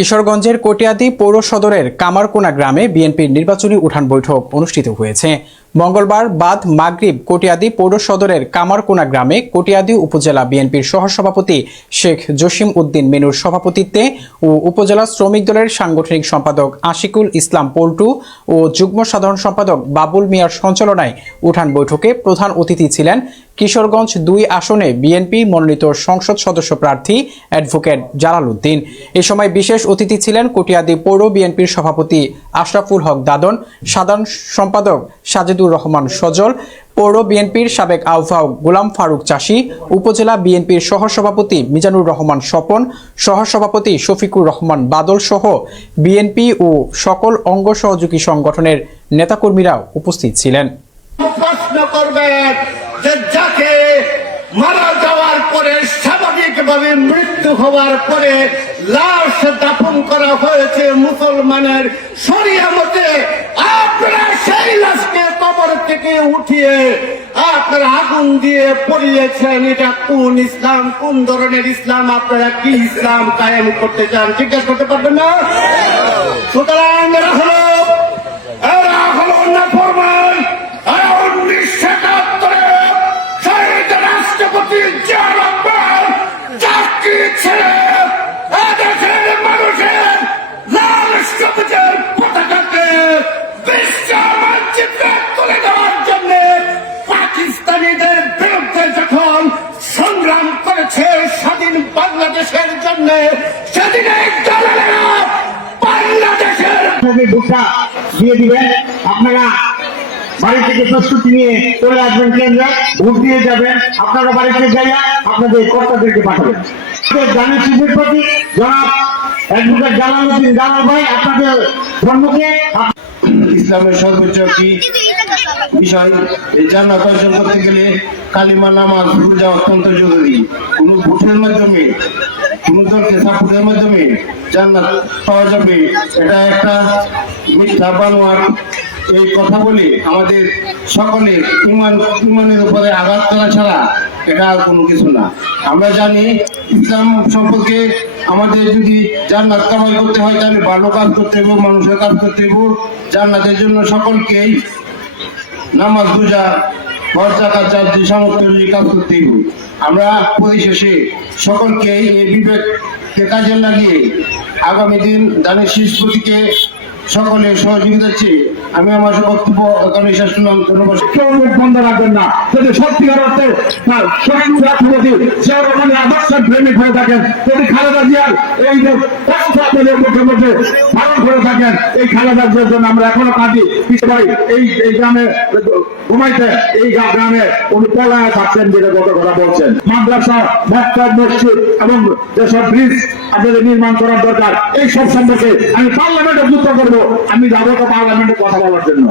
কিশোরগঞ্জের কটিয়াদী পৌর সদরের কামারকোনা গ্রামে বিএনপির নির্বাচনী উঠান বৈঠক অনুষ্ঠিত হয়েছে। মঙ্গলবার বাদ মাগরিব কটিয়াদী পৌর সদরের কামারকোনা গ্রামে কটিয়াদী উপজেলা বিএনপির সহসভাপতি শেখ জসিম উদ্দিন মেনুর সভাপতিত্বে ও উপজেলা শ্রমিক দলের সাংগঠনিক সম্পাদক আশিকুল ইসলাম পল্টু ও যুগ্ম সাধারণ সম্পাদক বাবুল মিয়ার সঞ্চালনায় উঠান বৈঠকে প্রধান অতিথি ছিলেন কিশোরগঞ্জ ২ আসনে বিএনপি মনোনীত সংসদ সদস্য প্রার্থী অ্যাডভোকেট জালাল উদ্দিন। এ সময় বিশেষ অতিথি ছিলেন কটিয়াদী পৌর বিএনপির সভাপতি আশরাফুল হক দাদন, সাধারণ সম্পাদক সাজেদুর রহমান সজল, পৌর বিএনপির সাবেক আহ্বায়ক গোলাম ফারুক চাষী, উপজেলা বিএনপির সহসভাপতি মিজানুর রহমান স্বপন, সহসভাপতি শফিকুর রহমান বাদল সহ বিএনপি ও সকল অঙ্গ সহযোগী সংগঠনের নেতাকর্মীরা উপস্থিত ছিলেন। প্রশ্ন করবেন যে যাকে মারা যাওয়ার পরে স্বাভাবিকভাবে মৃত্যু হওয়ার পরে লাশ দাফন করা হয়েছে মুসলমানের শরিয়া মতে, আপনারা সেই লাশকে কবর থেকে উঠিয়ে আপনারা আগুন দিয়ে পড়িয়েছেন। এটা কোন ইসলাম, কোন ধরনের ইসলাম? আপনারা কি ইসলাম কায়েম করতে চান? জিজ্ঞাসা করতে পারবেন না? সুতরাং এরা হলো না ফরমান রাষ্ট্রপতি জিয়া রহমান চাকরি ছেড়ে এদেশের মানুষের লাল সবুজের পতাকাকে বিশ্ব মানচিত্রে তুলে দেওয়ার জন্য পাকিস্তানিদের বিরুদ্ধে যখন সংগ্রাম করেছে স্বাধীন বাংলাদেশের জন্য, সেদিন বাংলাদেশের ভোটটা দিয়ে দিবেন। আপনারা বাড়ি থেকে প্রস্তুতি নিয়ে চলে আসবেন কেন্দ্রে, ভোট দিয়ে যাবেন। আপনারা বাড়িতে যাইয়া আপনাদের কর্তাদেরকে পাঠাবেন। জানি শিবির প্রতি জনাব অ্যাডভোকেট জালাল উদ্দিন জালাল ভাই, আপনাদের ধর্মকে ইসলামের সর্বোচ্চ কি বিষয়, এই জান্নাত অর্জন করতে গেলে কালিমা নামাজ রোজা অত্যন্ত জরুরি। কোনো ভোটের মাধ্যমে, কোনো দলকে সাপোর্টের মাধ্যমে জান্নাত পাওয়া যাবে, এটা একটা মিথ্যা বানোয়াট। এই কথা বলে আমাদের সকলের ইমানের উপরে আঘাত করা ছাড়া এটা আর কোনো কিছু না। আমরা জানি ইসলাম সম্পর্কে আমাদের যদি জান্নাত কামাই করতে হয় তাহলে ভালো কাজ করতে হবে, মানুষের কাজ করতে হবে। জান্নাতের জন্য সকলকেই নামাজ রোজা ঘর টাকা চার্জি সামর্থ্য কাজ করতে হবে। আমরা পরিশেষে সকলকে এই বিবেককে কাজে লাগিয়ে আগামী দিন দানের শীষ প্রতীকে সকলের সহযোগিতা চেয়ে আমি আমার বক্তব্য এখানে শেষ করলাম। বন্ধ রাখবেন না। যদি সত্যিকার অর্থে রাষ্ট্রপতি জিয়া রহমানের আদর্শের প্রেমিক হয়ে থাকেন, যদি খালেদা জিয়ার এই আপনাদের মুখে মুখে পালন করে থাকেন, এই খালেদা জিয়ার জন্য আমরা এখনো কাঁদি। ভাই এই গ্রামে ঘুমাইতে, এই গ্রামে উনি পলায় থাকছেন যেটা গত কথা বলছেন। মাদ্রাসা, মসজিদ, মসজিদ এবং যেসব ব্রিজ আপনাদের নির্মাণ করার দরকার, এই সব সম্পর্কে আমি পার্লামেন্টে যুক্ত করবো। আমি যাবো তো পার্লামেন্টে কথা বলার জন্য।